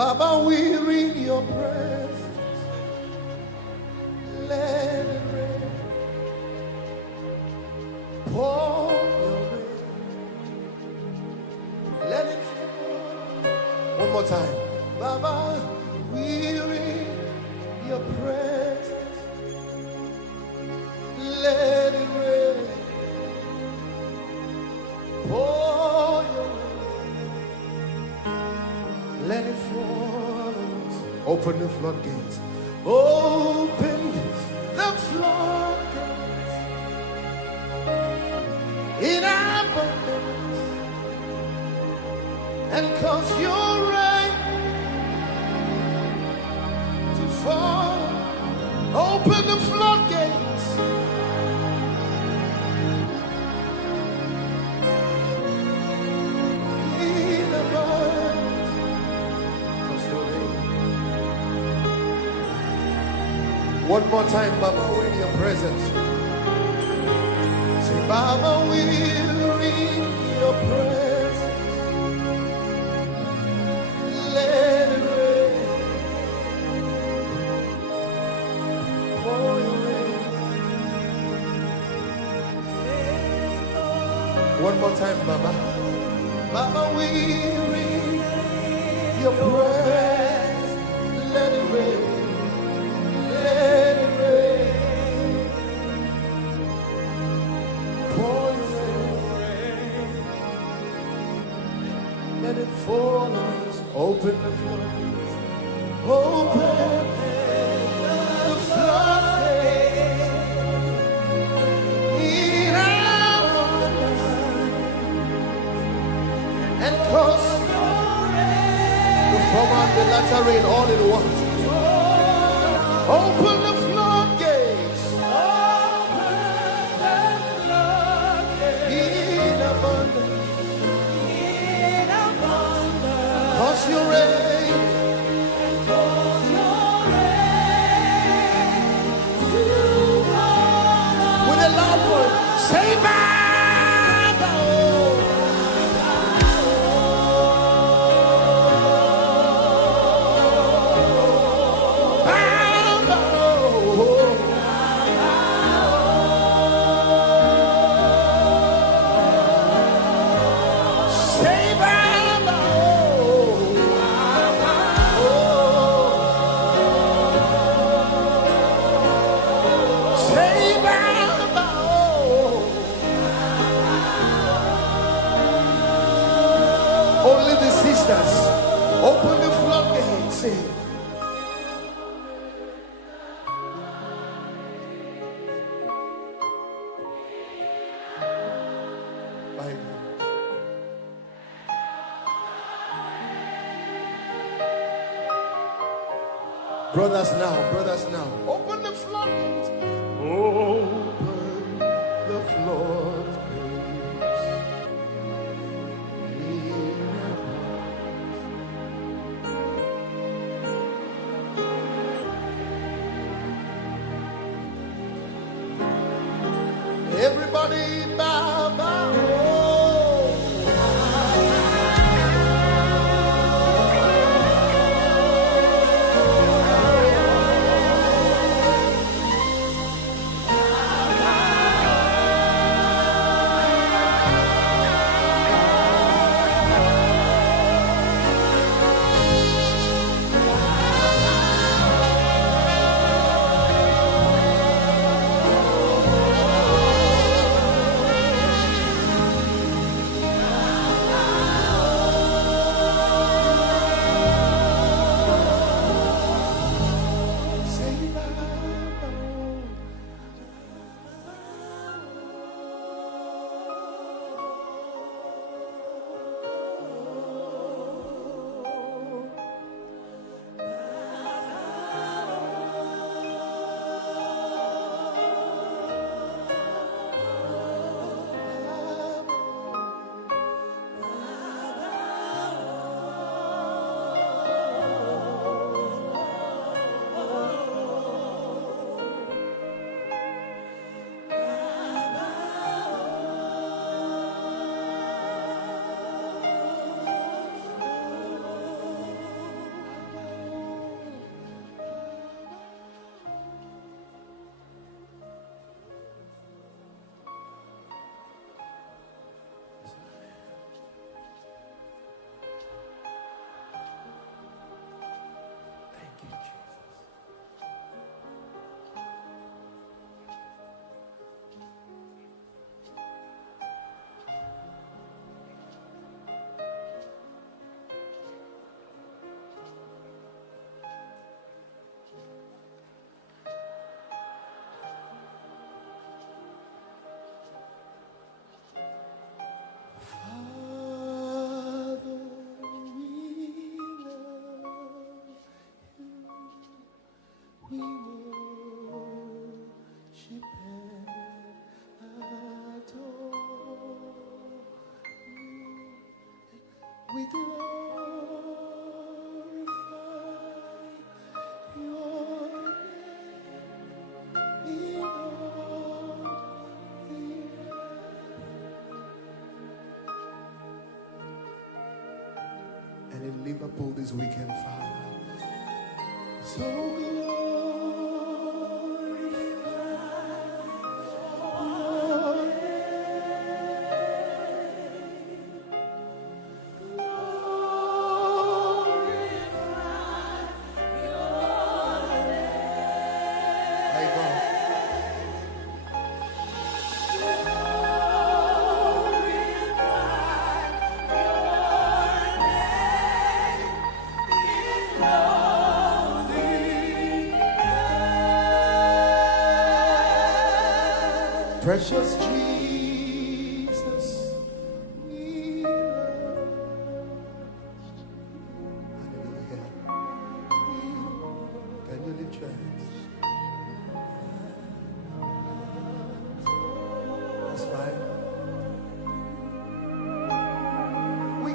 Baba, we're in your presence. Let it rain. Pour your rain. Let it fall. One more time. Baba, we're in your presence. Let it rain. Pour your rain. Let it fall. Open the floodgates. Open the floodgates in abundance and cause your rain to fall. Open the floodgates. In abundance, cause your rain. One more time, Baba, we're in your presence. Say, Baba, we're in your presence. Let it rain. Pour your rain. One more time, Baba. Baba, we're in your presence. Let it rain. Let it rain. Pour your rain. Let it fall on us. Open the floodgates. Open the floodgates. In abundance and cause the former and the latter rain all in one. Open the floodgates. Open the floodgates. In abundance. In abundance. Cause your rain. Cause your rain to fall. With a loud voice. Say Baba. Only the sisters. Open the floodgates. Say. Bible. Brothers now. Open the floodgates. Open the floodgates. Everybody bow, bow. We worship and adore you. We glorify your name in all the earth. And in Liverpool this weekend, Father, so precious Jesus, we love. Hallelujah. Can you lift your hands? That's right. We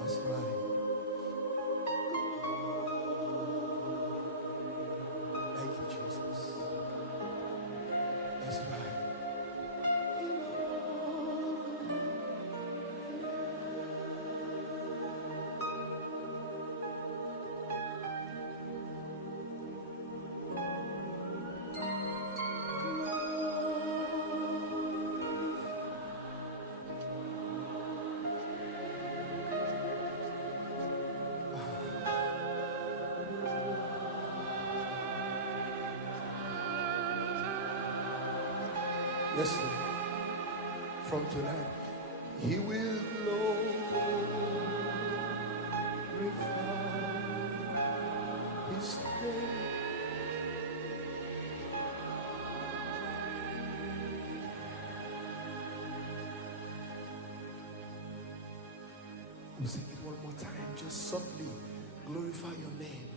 That's right. Thank you, Jesus. That's right. Yes, Lord. From tonight, He will glorify His name. We'll sing it one more time, just softly. Glorify your name.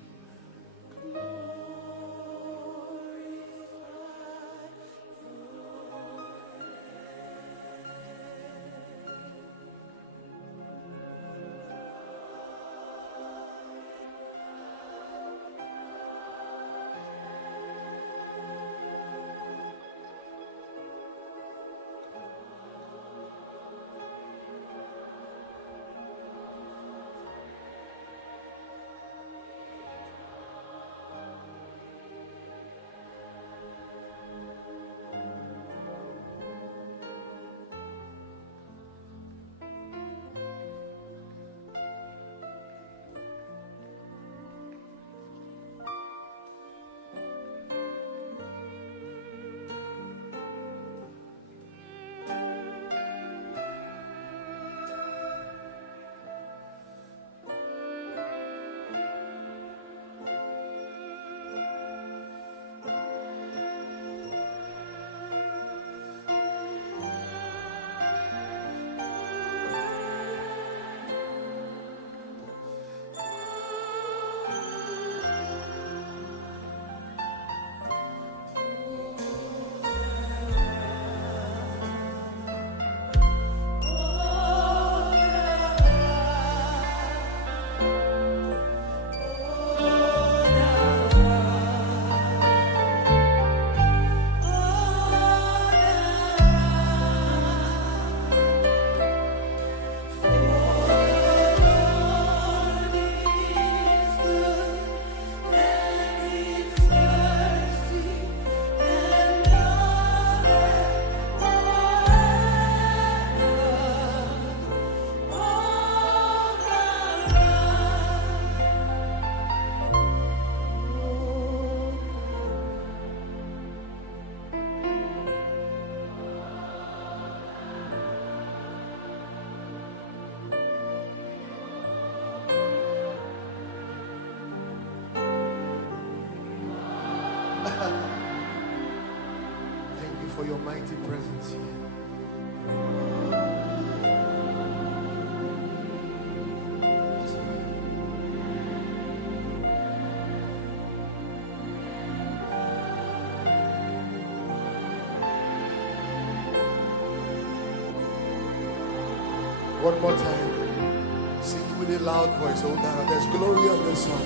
for your mighty presence here. One more time. Sing it with a loud voice. Oh God, there's glory on this song.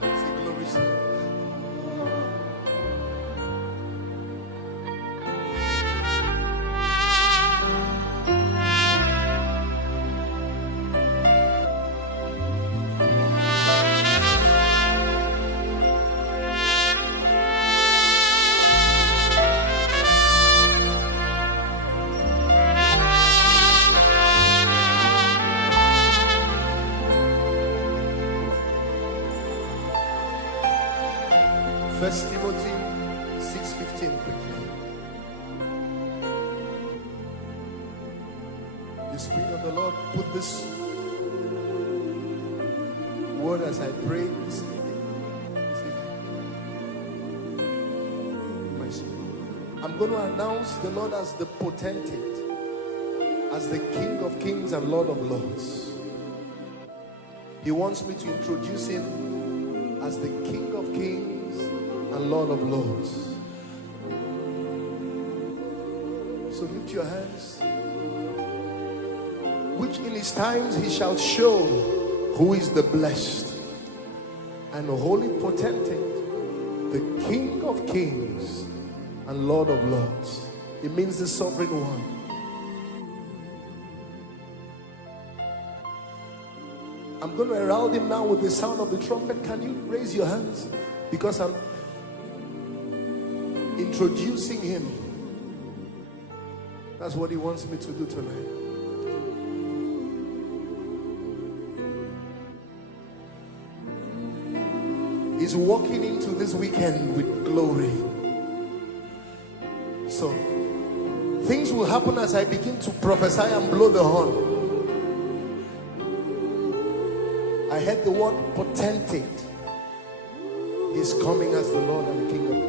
Sing glory song. First Timothy 6:15 quickly. The Spirit of the Lord put this word as I prayed this evening. My spirit. I'm going to announce the Lord as the potentate, as the King of Kings and Lord of Lords. He wants me to introduce him as the King of Kings and Lord of Lords. So lift your hands. Which in his times he shall show who is the blessed and holy potentate, the King of Kings and Lord of Lords. It means the sovereign one. I'm going to herald him now with the sound of the trumpet. Can you raise your hands? Because I'm introducing him. That's what he wants me to do tonight. He's walking into this weekend with glory. So things will happen as I begin to prophesy and blow the horn. I heard the word potentate. He's coming as the Lord and King of Kings.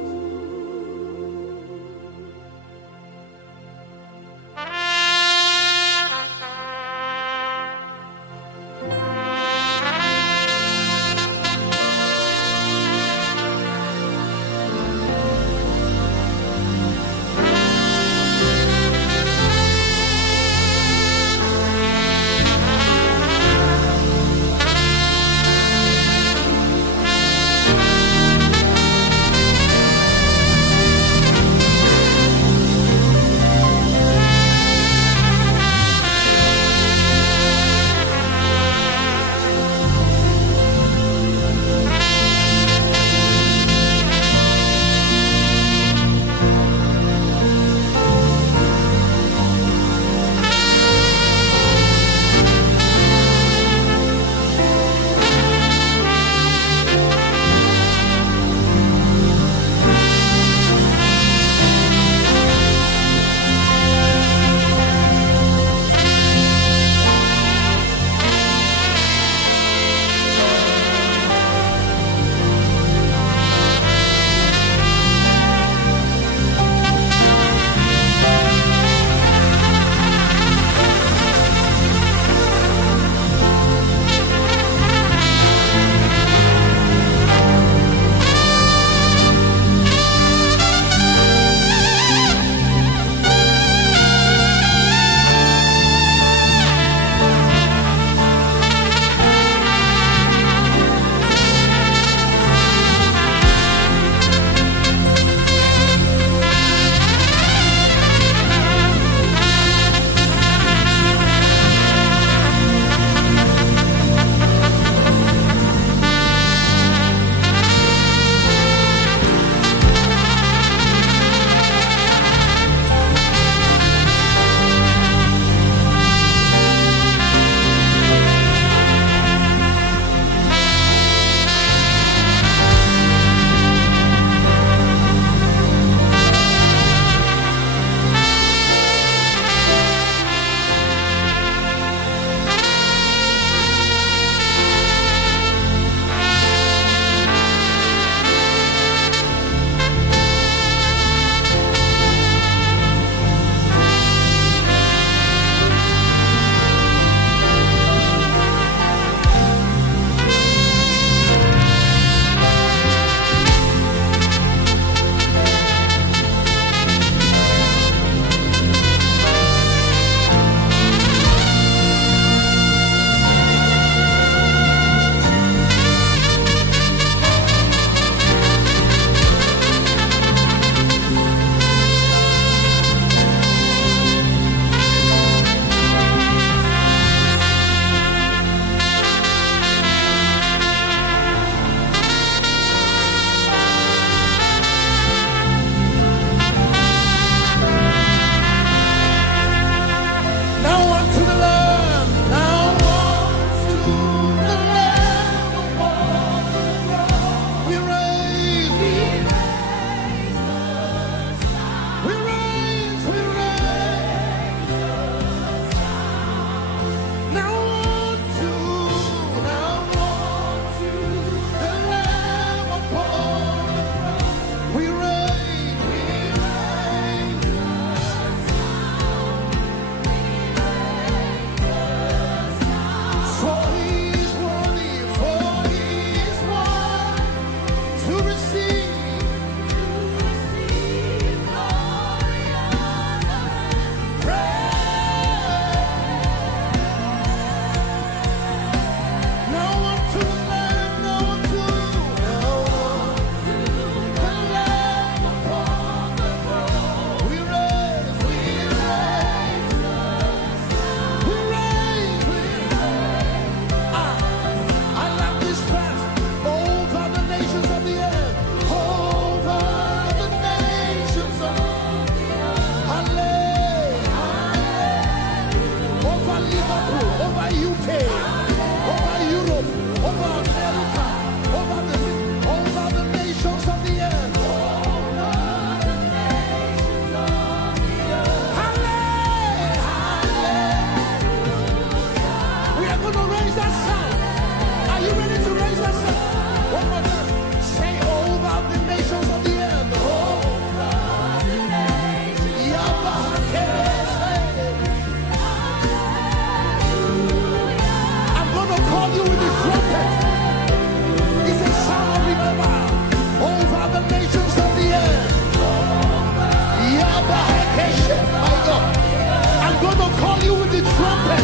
going to call you with the trumpet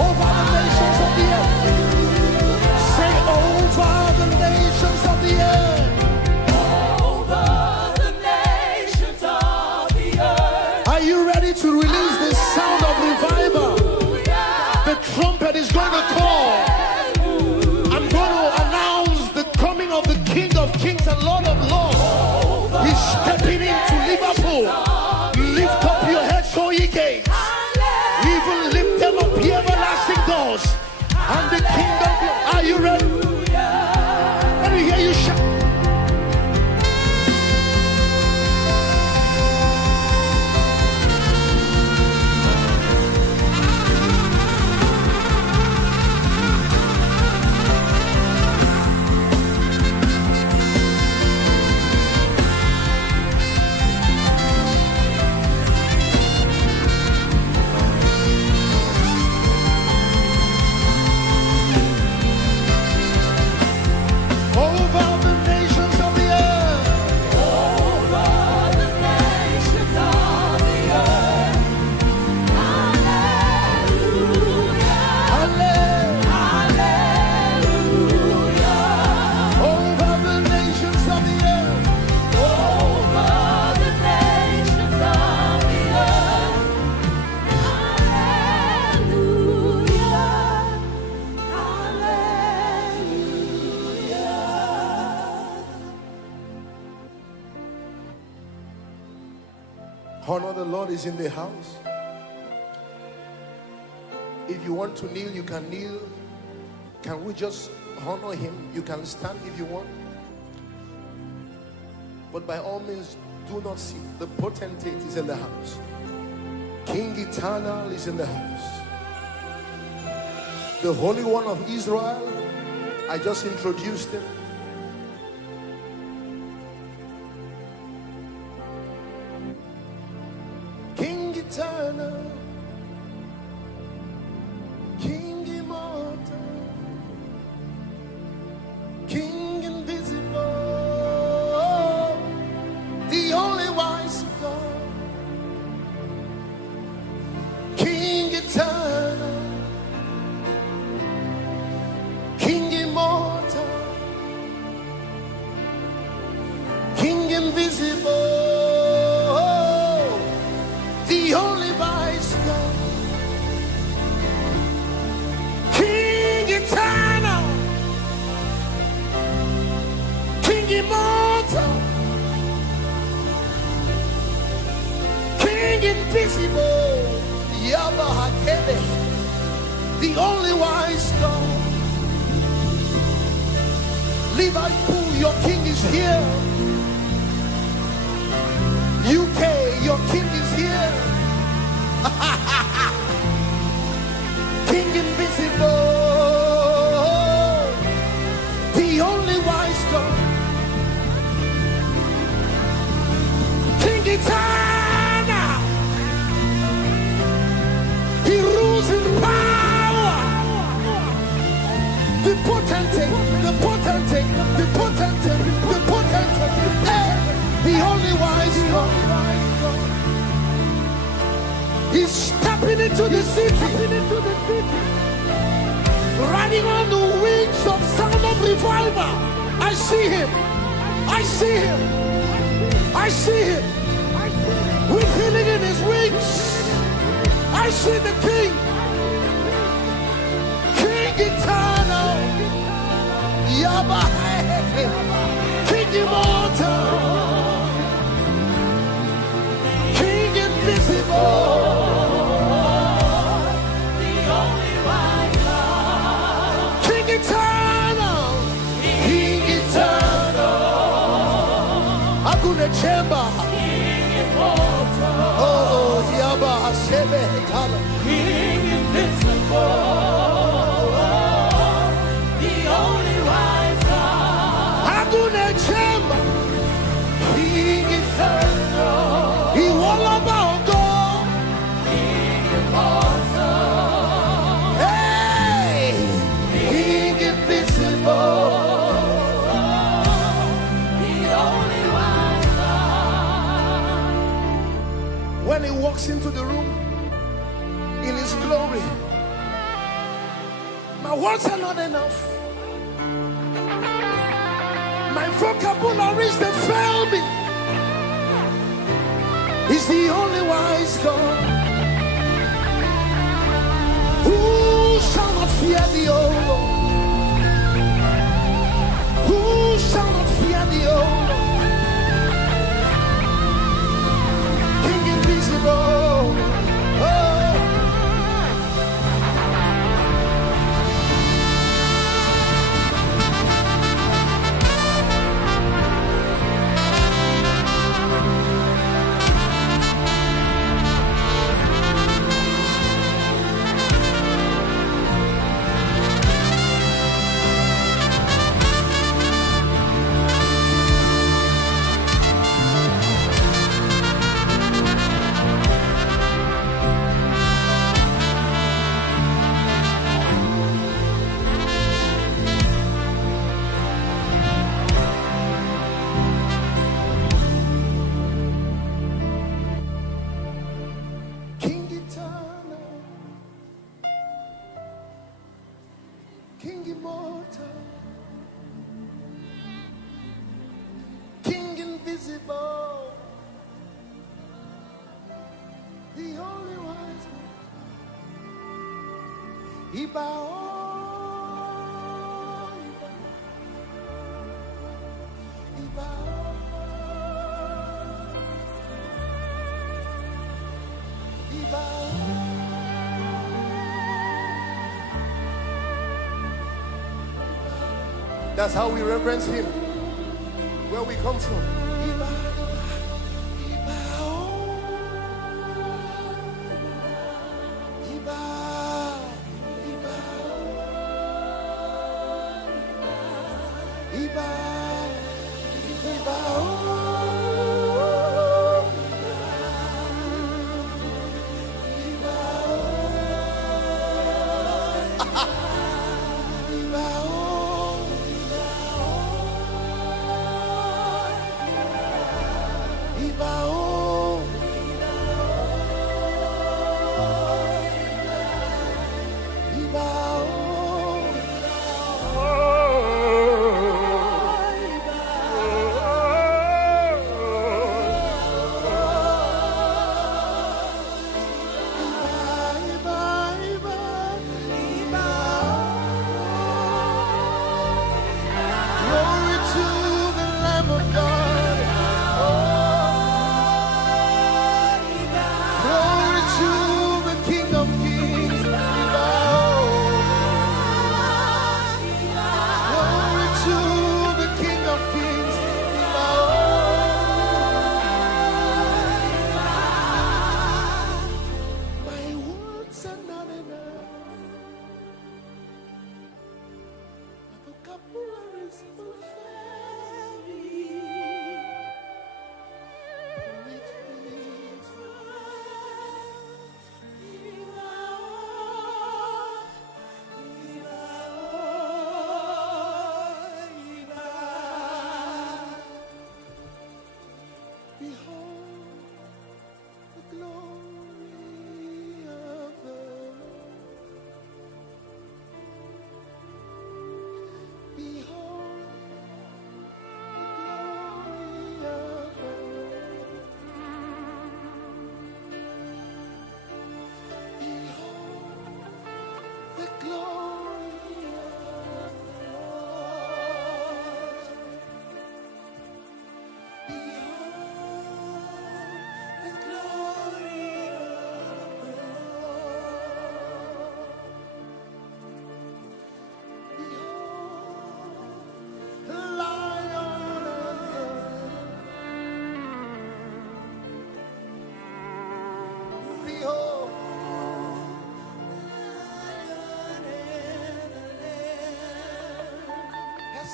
over the nations of the earth. Say, over the nations of the earth. Over the nations of the earth. Are you ready to release the sound of revival? The trumpet is going to call. I'm going to announce the coming of the King of Kings and Lord of Lords. He's stepping into Liverpool. Lift up your heads, O ye gates. Even lift them up, ye everlasting doors. And the kingdom. Are you ready? Let me hear you shout. Honor the Lord is in the house. If you want to kneel, you can kneel. Can we just honor him? You can stand if you want. But by all means, do not sit. The potentate is in the house. King Eternal is in the house. The Holy One of Israel, I just introduced him. Eternal, King immortal, King invisible, the only wise God. King eternal, King immortal, King invisible, the only wise God. King eternal, King immortal, King invisible, Yabahakele, the only wise God. Liverpool, your King is here. UK, your King is here. King invisible, the only wise God. King eternal, he rules in power. The potentate, the potentate, the potentate, the potentate, the only wise God. He's stepping into the city, riding on the wings of sound of revival. I see him. I see him. I see him. With healing in his wings. I see the King. King eternal. Yabaheh. King immortal. King invisible. Chamber. Oh, Yaba Hasebe Kala. King invincible, the only wise God. Agune Chamber. King eternal, He won about God. When he walks into the room in his glory, my words are not enough. My vocabularies, they fail me. He's the only wise God. Who shall not fear the old Lord? Who shall not fear the old Lord? King invisible. Oh. King immortal, King invisible, the only wise God. Iba, Iba, Iba, That's how we reverence him. Where we come from. Iba, Iba, Iba, Iba, Iba,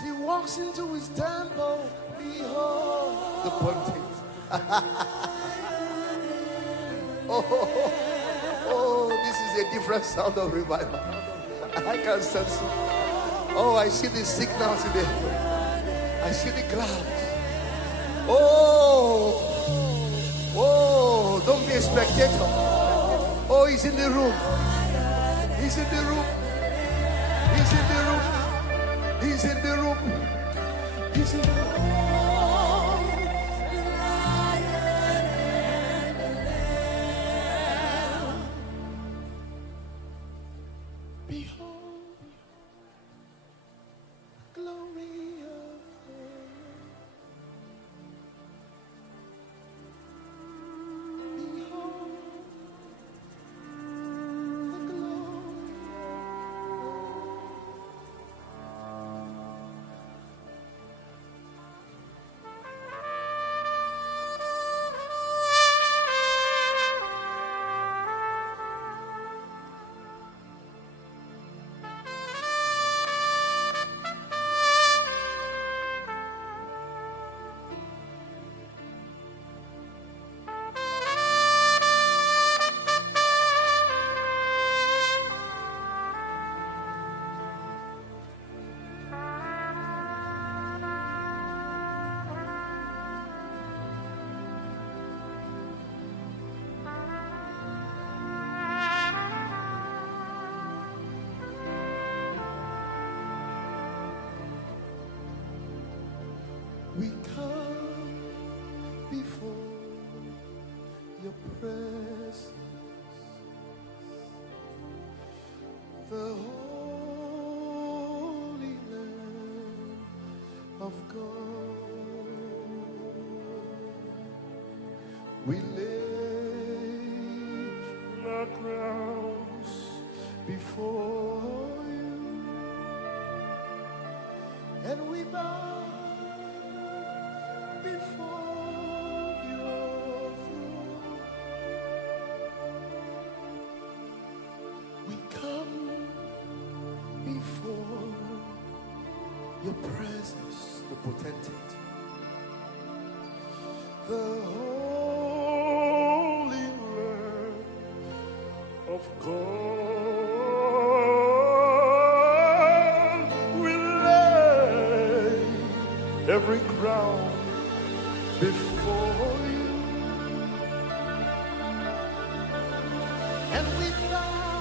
He walks into his temple, behold the pontiff. Oh, this is a different sound of revival. I can sense it. Oh, I see the signals in the air. I see the clouds. Oh, don't be a spectator. Oh, he's in the room. He's in the room. He's in the room. He's in the room. He's in the room. Behold, glory of God. Behold, the glory. We come before your presence, the holy Lamb of God. We lay our crowns before you, and we bow before your throne. We come before your presence, the potentate, the holy Lamb of God. We lay every crown before you, and we bow